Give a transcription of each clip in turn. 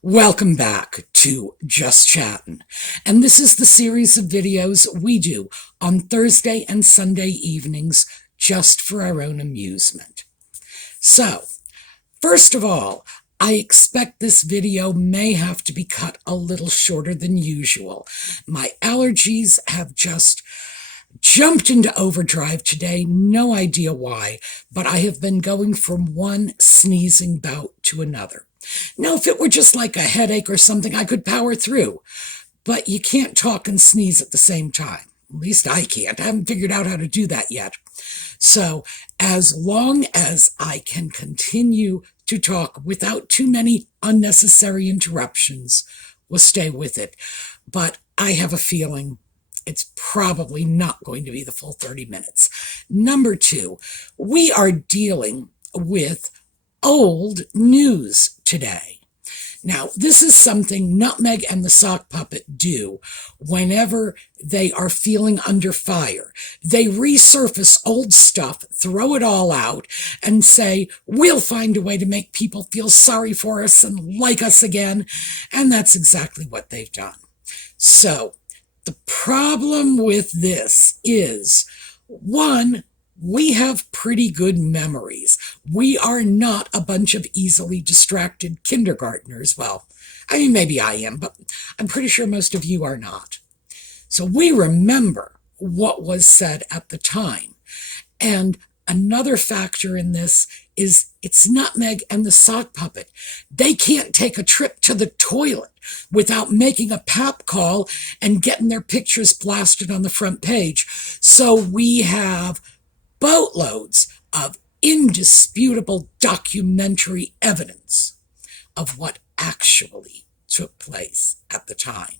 Welcome back to Just Chattin', and this is the series of videos we do on Thursday and Sunday evenings just for our own amusement. So, first of all, I expect this video may have to be cut a little shorter than usual. My allergies have just jumped into overdrive today, no idea why, but I have been going from one sneezing bout to another. Now, if it were just like a headache or something, I could power through, but you can't talk and sneeze at the same time. At least I can't. I haven't figured out how to do that yet. So, as long as I can continue to talk without too many unnecessary interruptions, we'll stay with it. But I have a feeling it's probably not going to be the full 30 minutes. Number two, we are dealing with old news today. Now, this is something Nutmeg and the Sock Puppet do whenever they are feeling under fire. They resurface old stuff, throw it all out, and say, we'll find a way to make people feel sorry for us and like us again. And that's exactly what they've done. So, the problem with this is, one, we have pretty good memories. We are not a bunch of easily distracted kindergartners. Well, I mean, maybe I am, but I'm pretty sure most of you are not. So we remember what was said at the time. And another factor in this is it's Nutmeg and the Sock Puppet. They can't take a trip to the toilet without making a pap call and getting their pictures blasted on the front page. So we have boatloads of indisputable documentary evidence of what actually took place at the time.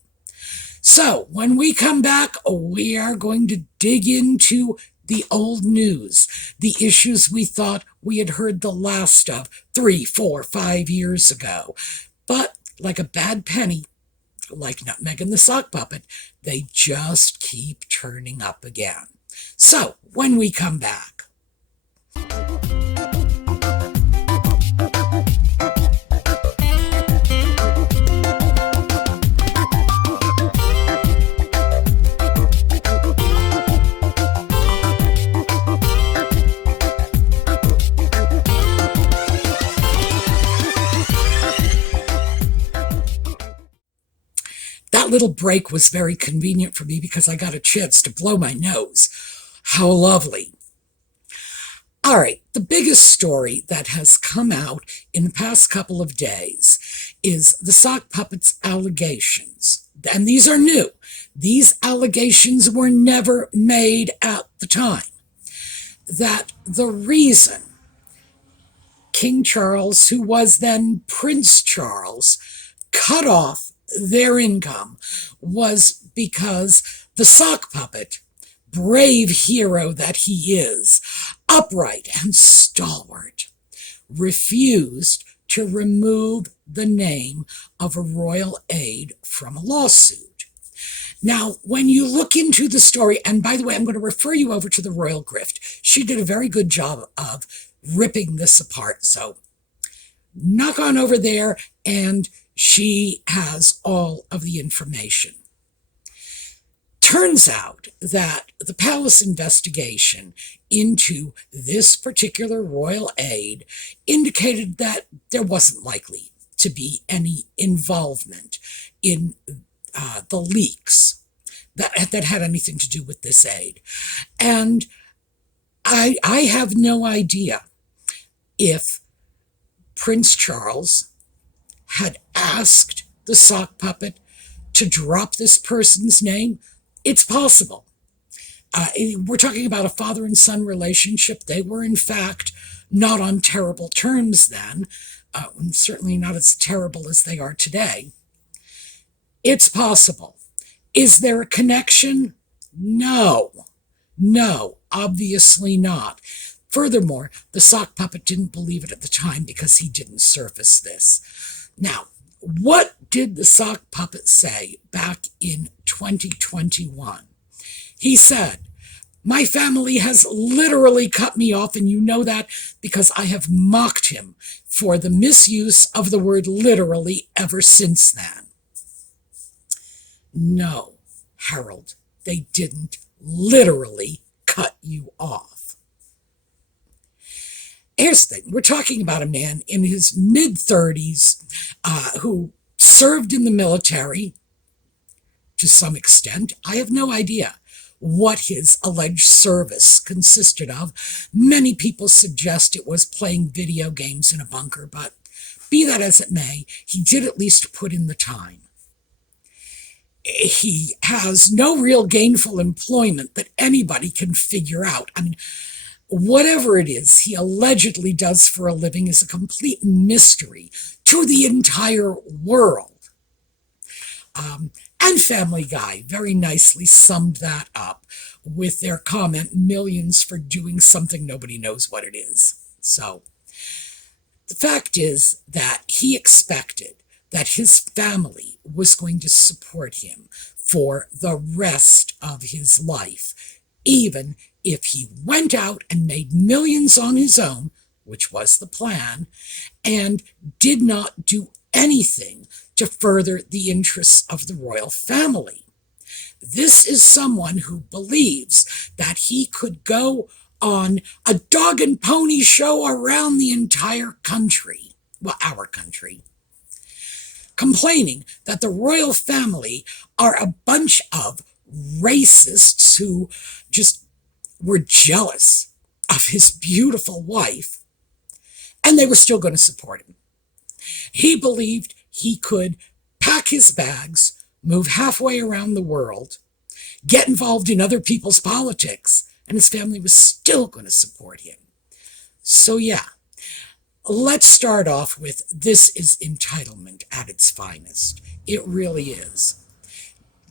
So when we come back, we are going to dig into the old news, the issues we thought we had heard the last of 3, 4, 5 years ago. But like a bad penny, like Nutmeg and the Sock Puppet, they just keep turning up again. So, when we come back. That little break was very convenient for me because I got a chance to blow my nose. How lovely. All right, the biggest story that has come out in the past couple of days is the Sock Puppet's allegations. And these are new. These allegations were never made at the time. That the reason King Charles, who was then Prince Charles, cut off their income was because the Sock Puppet, brave hero that he is, upright and stalwart, refused to remove the name of a royal aide from a lawsuit. Now, when you look into the story, and by the way, I'm going to refer you over to the Royal Grift. She did a very good job of ripping this apart. So knock on over there, and she has all of the information. Turns out that the palace investigation into this particular royal aide indicated that there wasn't likely to be any involvement in the leaks that had anything to do with this aide. And I have no idea if Prince Charles had asked the Sock Puppet to drop this person's name. It's possible. We're talking about a father and son relationship. They were, in fact, not on terrible terms then, certainly not as terrible as they are today. It's possible. Is there a connection? No, obviously not. Furthermore, the Sock Puppet didn't believe it at the time because he didn't surface this. Now, what did the Sock Puppet say back in 2021? He said, My family has literally cut me off, and you know that because I have mocked him for the misuse of the word literally ever since then. No, Harold, they didn't literally cut you off. Here's the thing. We're talking about a man in his mid-30s who served in the military to some extent. I have no idea what his alleged service consisted of. Many people suggest it was playing video games in a bunker, but be that as it may, he did at least put in the time. He has no real gainful employment that anybody can figure out. I mean, whatever it is he allegedly does for a living is a complete mystery to the entire world. And Family Guy very nicely summed that up with their comment, millions for doing something nobody knows what it is. So the fact is that he expected that his family was going to support him for the rest of his life, even if he went out and made millions on his own, which was the plan, and did not do anything to further the interests of the royal family. This is someone who believes that he could go on a dog and pony show around the entire country, well, our country, complaining that the royal family are a bunch of racists who just were jealous of his beautiful wife, and they were still going to support him. He believed he could pack his bags, move halfway around the world, get involved in other people's politics, and his family was still going to support him. So yeah, let's start off with this is entitlement at its finest. It really is.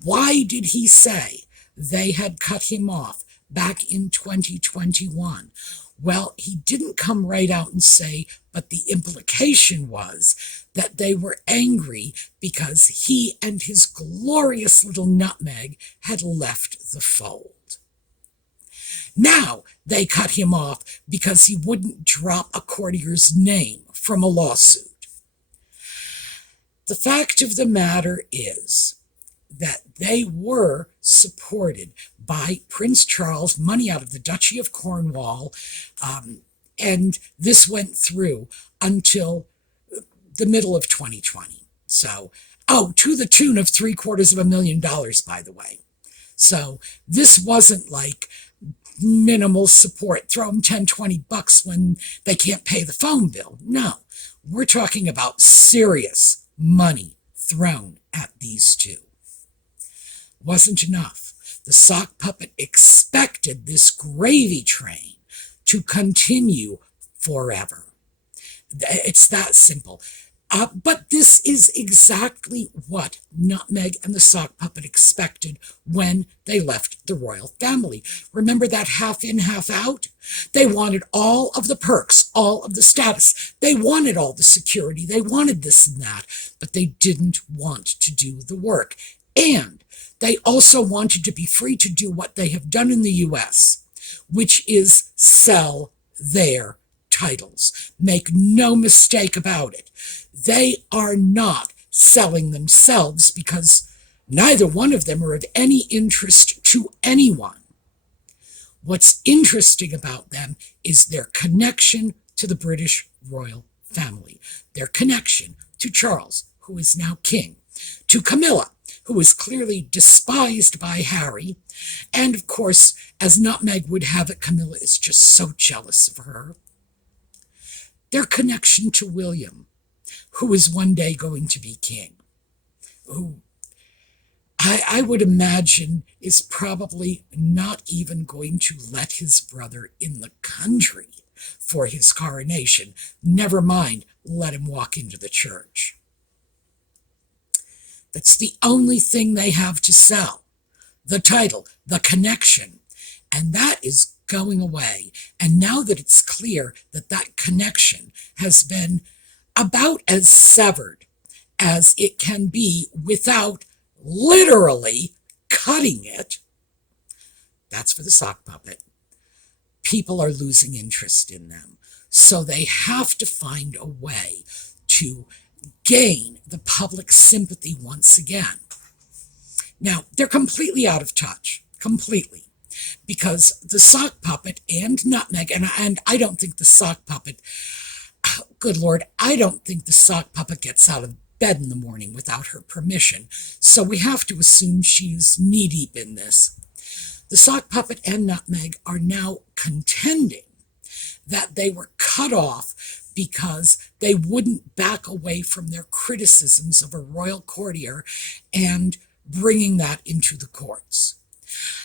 Why did he say they had cut him off back in 2021? Well, he didn't come right out and say, but the implication was that they were angry because he and his glorious little nutmeg had left the fold. Now they cut him off because he wouldn't drop a courtier's name from a lawsuit. The fact of the matter is that they were supported by Prince Charles, money out of the Duchy of Cornwall, and this went through until the middle of 2020. So, to the tune of $750,000, by the way. So this wasn't like minimal support, throw them 10, 20 bucks when they can't pay the phone bill. No, we're talking about serious money thrown at these two. Wasn't enough. The sock puppet expected this gravy train to continue forever. It's that simple. But this is exactly what Nutmeg and the sock puppet expected when they left the royal family. Remember that half in, half out? They wanted all of the perks, all of the status. They wanted all the security. They wanted this and that, but they didn't want to do the work. And they also wanted to be free to do what they have done in the U.S., which is sell their titles. Make no mistake about it. They are not selling themselves because neither one of them are of any interest to anyone. What's interesting about them is their connection to the British royal family, their connection to Charles, who is now king, to Camilla, who is clearly despised by Harry, and of course, as Nutmeg would have it, Camilla is just so jealous of her. Their connection to William, who is one day going to be king, who I would imagine is probably not even going to let his brother in the country for his coronation, never mind let him walk into the church. That's the only thing they have to sell, the title, the connection, and that is going away. And now that it's clear that that connection has been about as severed as it can be without literally cutting it, That's for the sock puppet. People are losing interest in them. So they have to find a way to gain the public sympathy once again. Now, they're completely out of touch, completely, because the sock puppet and Nutmeg, and I don't think the sock puppet, good Lord, I don't think the sock puppet gets out of bed in the morning without her permission, so we have to assume she's knee-deep in this. The sock puppet and Nutmeg are now contending that they were cut off because they wouldn't back away from their criticisms of a royal courtier and bringing that into the courts.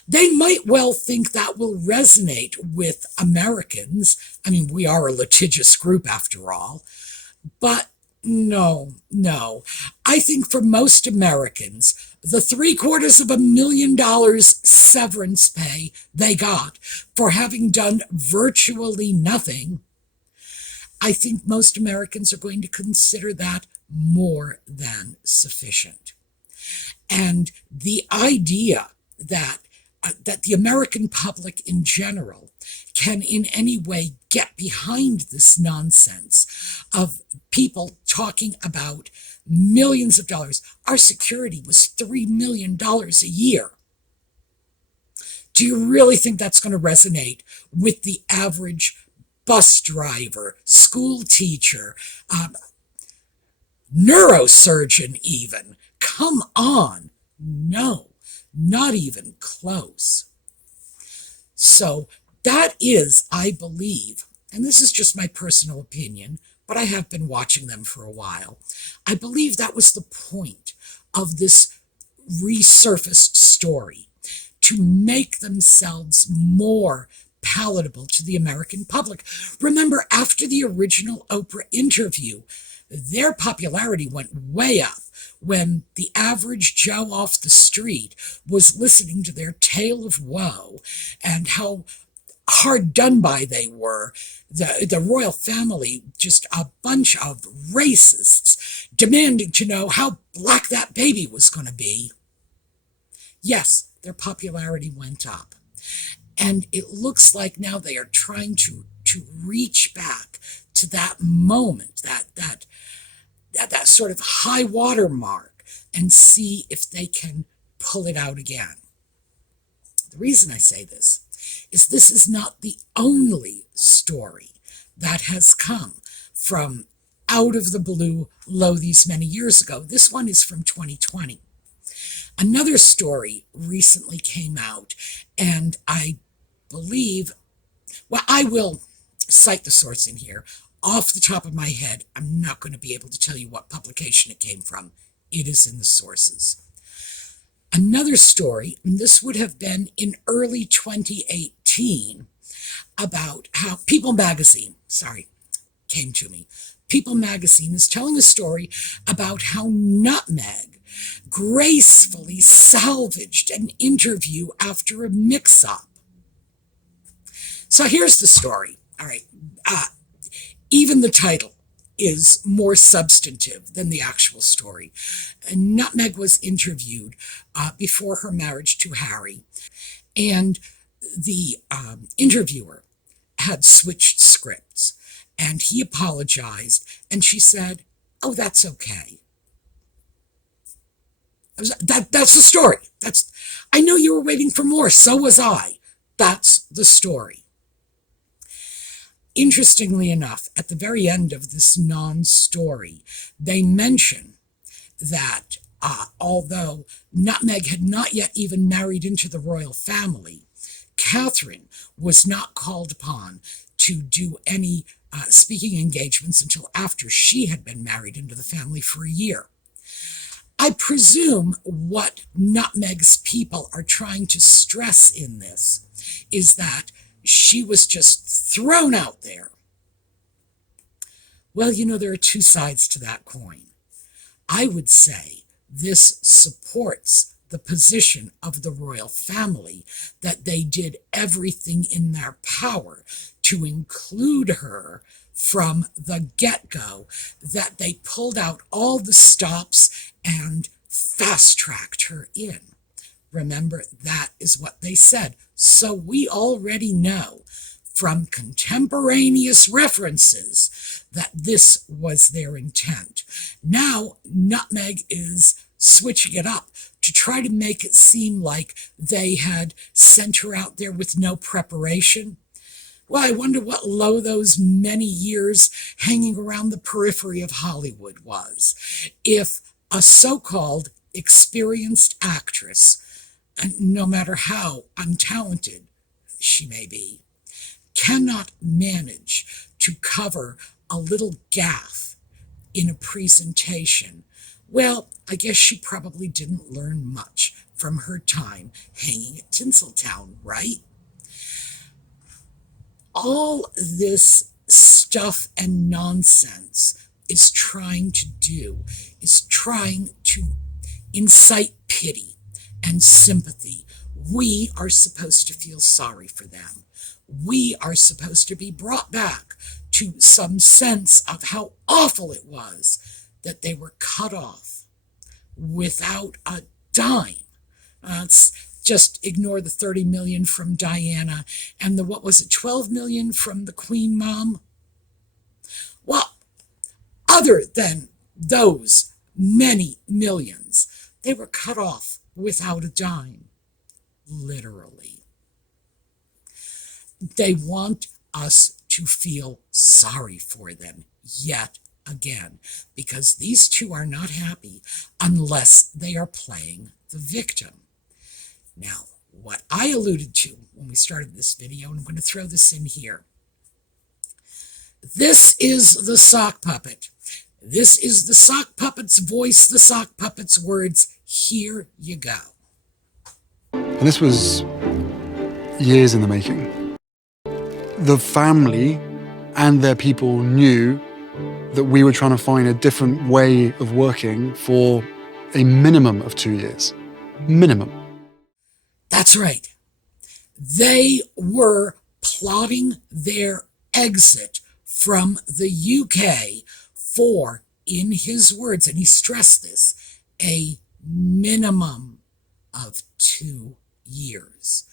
They might well think that will resonate with Americans. I mean, we are a litigious group after all. But no. I think for most Americans, the $750,000 severance pay they got for having done virtually nothing, I think most Americans are going to consider that more than sufficient. And the idea that the American public in general can in any way get behind this nonsense of people talking about millions of dollars. Our security was $3 million a year. Do you really think that's going to resonate with the average bus driver, school teacher, neurosurgeon even? Come on. No, not even close. So that is, I believe, and this is just my personal opinion, but I have been watching them for a while. I believe that was the point of this resurfaced story, to make themselves more palatable to the American public. Remember, after the original Oprah interview, their popularity went way up when the average Joe off the street was listening to their tale of woe and how hard done by they were. The royal family, just a bunch of racists demanding to know how black that baby was going to be. Yes, their popularity went up. And it looks like now they are trying to reach back to that moment, that sort of high water mark, and see if they can pull it out again. The reason I say this is not the only story that has come from out of the blue lo these many years ago. This one is from 2020. Another story recently came out, and I believe, well, I will cite the source in here. Off the top of my head, I'm not going to be able to tell you what publication it came from. It is in the sources. Another story, and this would have been in early 2018, about how People Magazine, came to me. People Magazine is telling a story about how Nutmeg gracefully salvaged an interview after a mix-up. So here's the story. All right. Even the title is more substantive than the actual story. Nutmeg was interviewed before her marriage to Harry, and the interviewer had switched scripts, and he apologized, and she said, "Oh, that's okay." That's the story. I know you were waiting for more. So was I. That's the story. Interestingly enough, at the very end of this non-story, they mention that although Nutmeg had not yet even married into the royal family, Catherine was not called upon to do any speaking engagements until after she had been married into the family for a year. I presume what Nutmeg's people are trying to stress in this is that she was just thrown out there. Well, there are two sides to that coin. I would say this supports the position of the royal family, that they did everything in their power to include her from the get-go, that they pulled out all the stops and fast-tracked her in. Remember, that is what they said. So we already know from contemporaneous references that this was their intent. Now, Nutmeg is switching it up to try to make it seem like they had sent her out there with no preparation. Well, I wonder what low those many years hanging around the periphery of Hollywood was. If a so-called experienced actress, and no matter how untalented she may be, cannot manage to cover a little gaffe in a presentation, well, I guess she probably didn't learn much from her time hanging at Tinseltown, right? All this stuff and nonsense is trying to incite pity and sympathy. We are supposed to feel sorry for them. We are supposed to be brought back to some sense of how awful it was that they were cut off without a dime. Just ignore the 30 million from Diana and the, what was it, 12 million from the Queen Mom? Well, other than those many millions, they were cut off without a dime, literally. They want us to feel sorry for them yet again, because these two are not happy unless they are playing the victim. Now, what I alluded to when we started this video, and I'm going to throw this in here. This is the sock puppet. This is the sock puppet's voice, the sock puppet's words. Here you go. And this was years in the making. The family and their people knew that we were trying to find a different way of working for a minimum of 2 years. Minimum. That's right. They were plotting their exit from the UK for, in his words, and he stressed this, a minimum of 2 years.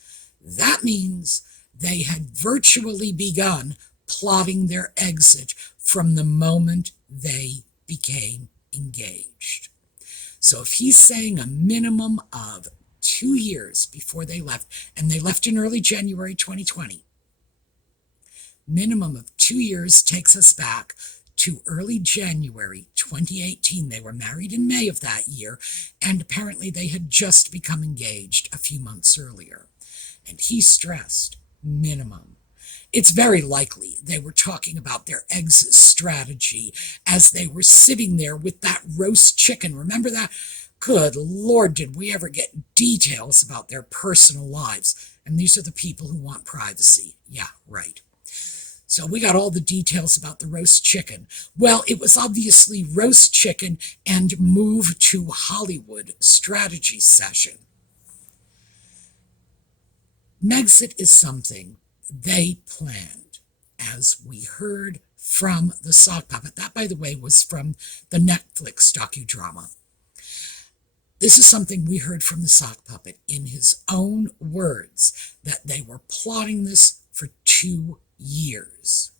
That means they had virtually begun plotting their exit from the moment they became engaged. So if he's saying a minimum of 2 years before they left, and they left in early January 2020, minimum of 2 years takes us back to early January 2018. They were married in May of that year, and apparently they had just become engaged a few months earlier. And he stressed minimum. It's very likely they were talking about their exit strategy as they were sitting there with that roast chicken. Remember that? Good Lord, did we ever get details about their personal lives? And these are the people who want privacy. Yeah, right. So we got all the details about the roast chicken. Well, it was obviously roast chicken and move to Hollywood strategy session. Megxit is something they planned, as we heard from the sock puppet. That, by the way, was from the Netflix docudrama. This is something we heard from the sock puppet in his own words, that they were plotting this for 2 years.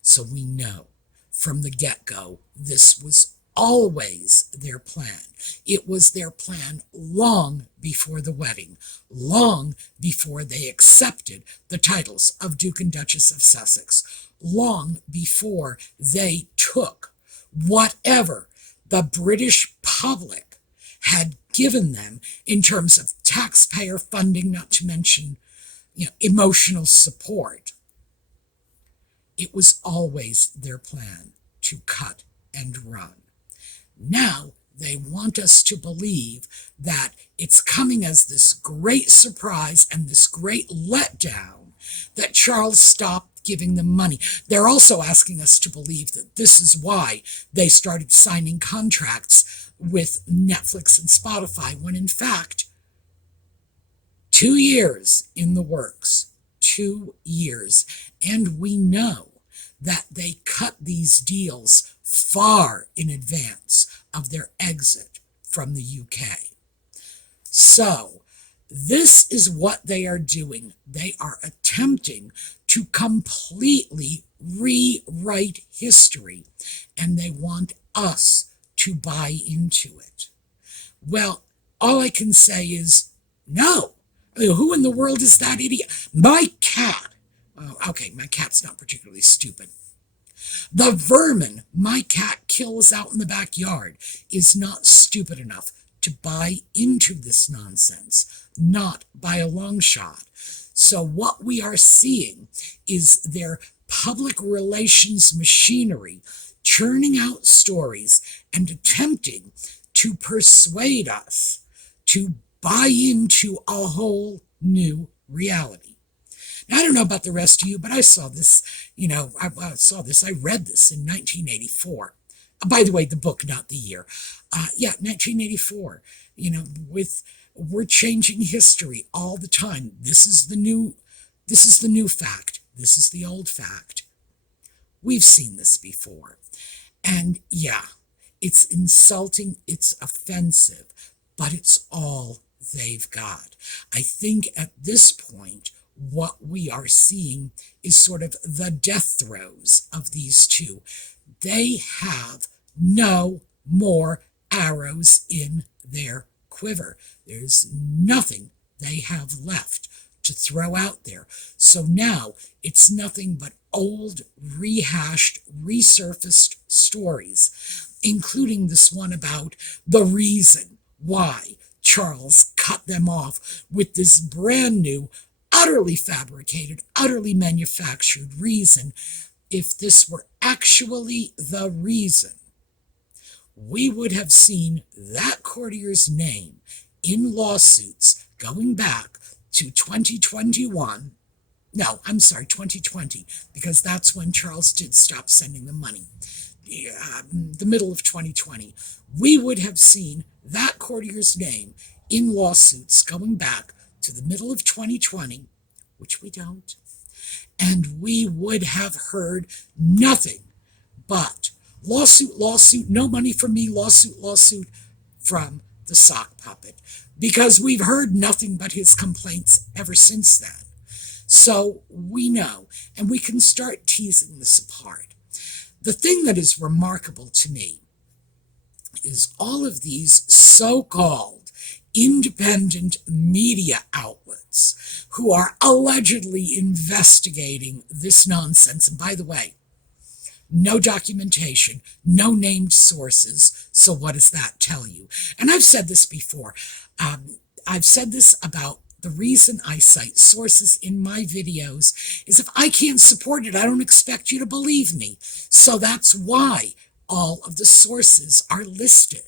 So we know from the get-go, this was always their plan. It was their plan long before the wedding, long before they accepted the titles of Duke and Duchess of Sussex, long before they took whatever the British public had given them in terms of taxpayer funding, not to mention, emotional support. It was always their plan to cut and run. Now they want us to believe that it's coming as this great surprise and this great letdown that Charles stopped giving them money. They're also asking us to believe that this is why they started signing contracts with Netflix and Spotify, when in fact, 2 years in the works, 2 years. And we know that they cut these deals far in advance of their exit from the UK. So, this is what they are doing. They are attempting to completely rewrite history, and they want us to buy into it. Well, all I can say is no. I mean, who in the world is that idiot? My cat. Okay, my cat's not particularly stupid. The vermin my cat kills out in the backyard is not stupid enough to buy into this nonsense, not by a long shot. So what we are seeing is their public relations machinery churning out stories and attempting to persuade us to buy into a whole new reality. Now, I don't know about the rest of you, but I saw this, I read this in 1984. By the way, the book, not the year. 1984, we're changing history all the time. This is the new fact. This is the old fact. We've seen this before. And yeah, it's insulting, it's offensive, but it's all they've got. I think at this point, what we are seeing is sort of the death throes of these two. They have no more arrows in their quiver. There's nothing they have left to throw out there. So now it's nothing but old, rehashed, resurfaced stories, including this one about the reason why Charles cut them off with this brand new, utterly fabricated, utterly manufactured reason. If this were actually the reason, we would have seen that courtier's name in lawsuits going back to 2021. No, I'm sorry, 2020, because that's when Charles did stop sending them money. The middle of 2020. We would have seen that courtier's name in lawsuits going back to the middle of 2020, which we don't. And we would have heard nothing but lawsuit, lawsuit, no money from me, lawsuit, lawsuit from the sock puppet, because we've heard nothing but his complaints ever since then. So we know, and we can start teasing this apart. The thing that is remarkable to me is all of these so-called independent media outlets who are allegedly investigating this nonsense. And by the way, no documentation, no named sources. So what does that tell you? And I've said this before. I've said this about the reason I cite sources in my videos is if I can't support it, I don't expect you to believe me. So that's why all of the sources are listed.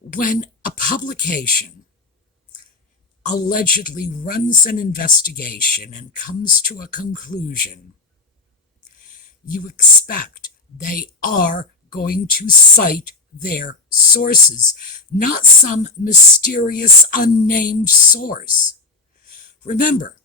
When a publication allegedly runs an investigation and comes to a conclusion, you expect they are going to cite their sources, not some mysterious unnamed source. Remember,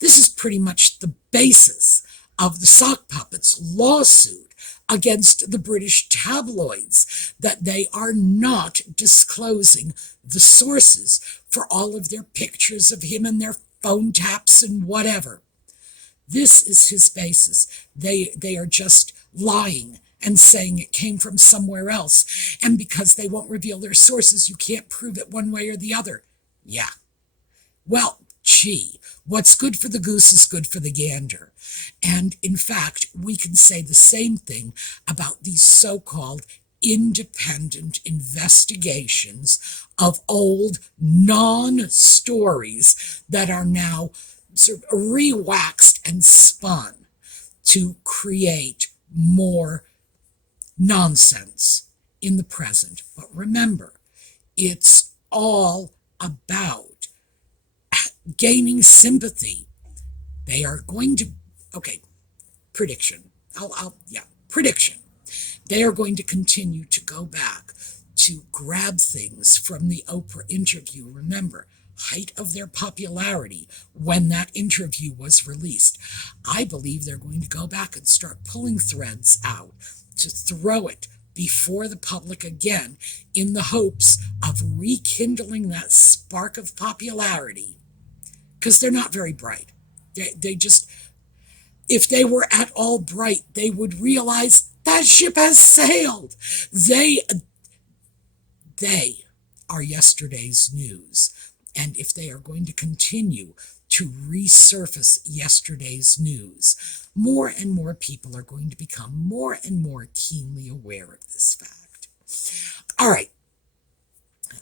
this is pretty much the basis of the sock puppets' lawsuit against the British tabloids, that they are not disclosing the sources for all of their pictures of him and their phone taps and whatever. This is his basis. They are just lying and saying it came from somewhere else. And because they won't reveal their sources, you can't prove it one way or the other. Yeah. Well, gee, what's good for the goose is good for the gander. And in fact, we can say the same thing about these so-called independent investigations of old non-stories that are now sort of re-waxed and spun to create more nonsense in the present. But remember, it's all about gaining sympathy. They are going to, prediction. Prediction. They are going to continue to go back to grab things from the Oprah interview. Remember, height of their popularity when that interview was released. I believe they're going to go back and start pulling threads out to throw it before the public again in the hopes of rekindling that spark of popularity, because they're not very bright. They just, if they were at all bright, they would realize that ship has sailed. They are yesterday's news. And if they are going to continue to resurface yesterday's news, more and more people are going to become more and more keenly aware of this fact. All right,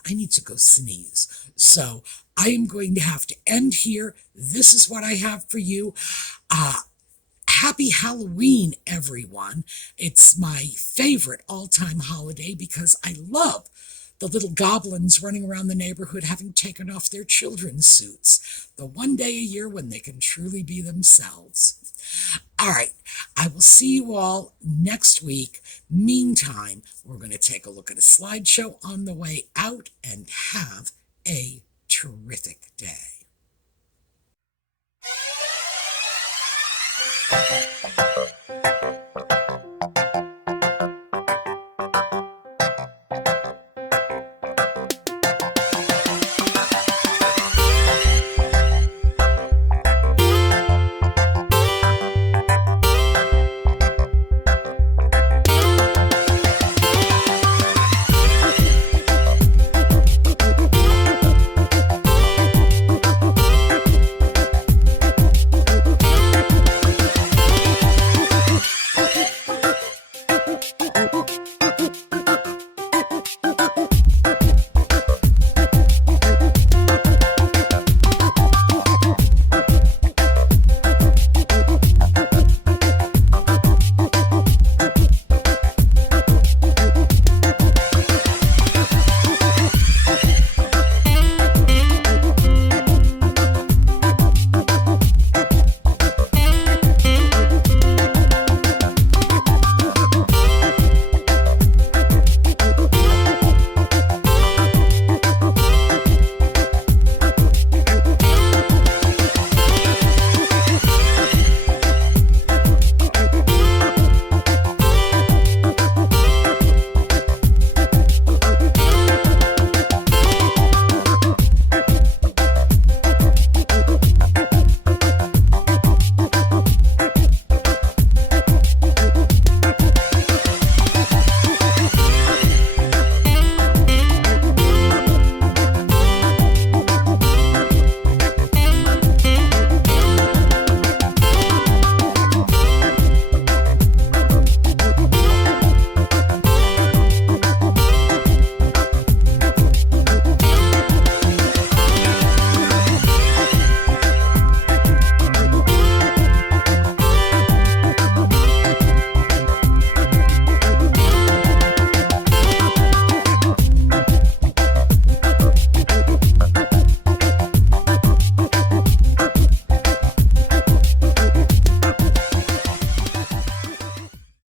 I need to go sneeze. So I am going to have to end here. This is what I have for you. Happy Halloween, everyone. It's my favorite all-time holiday because I love the little goblins running around the neighborhood having taken off their children's suits. The one day a year when they can truly be themselves. All right, I will see you all next week. Meantime, we're going to take a look at a slideshow on the way out and have a terrific day.